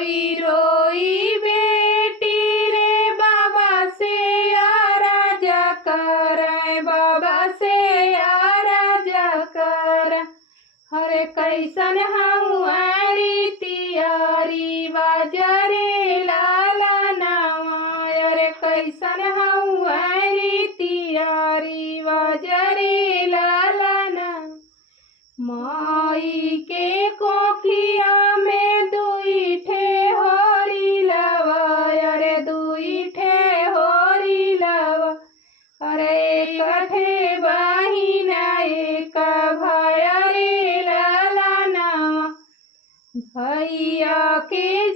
रोई रोई बेटी रे बाबा से आराजा करे, बाबा से आराजा कर। हरे कैसन हमारी तियारी बाजरे लाला नावा, अरे कैसन हमारी तियारी बाजरे लाला ना। माई के कोखिया में दुई ठे होरी लवा, अरे दुई ठे होरी लवा। अरे एक ठे बहिना एक भाई रे लाला ना। भैया के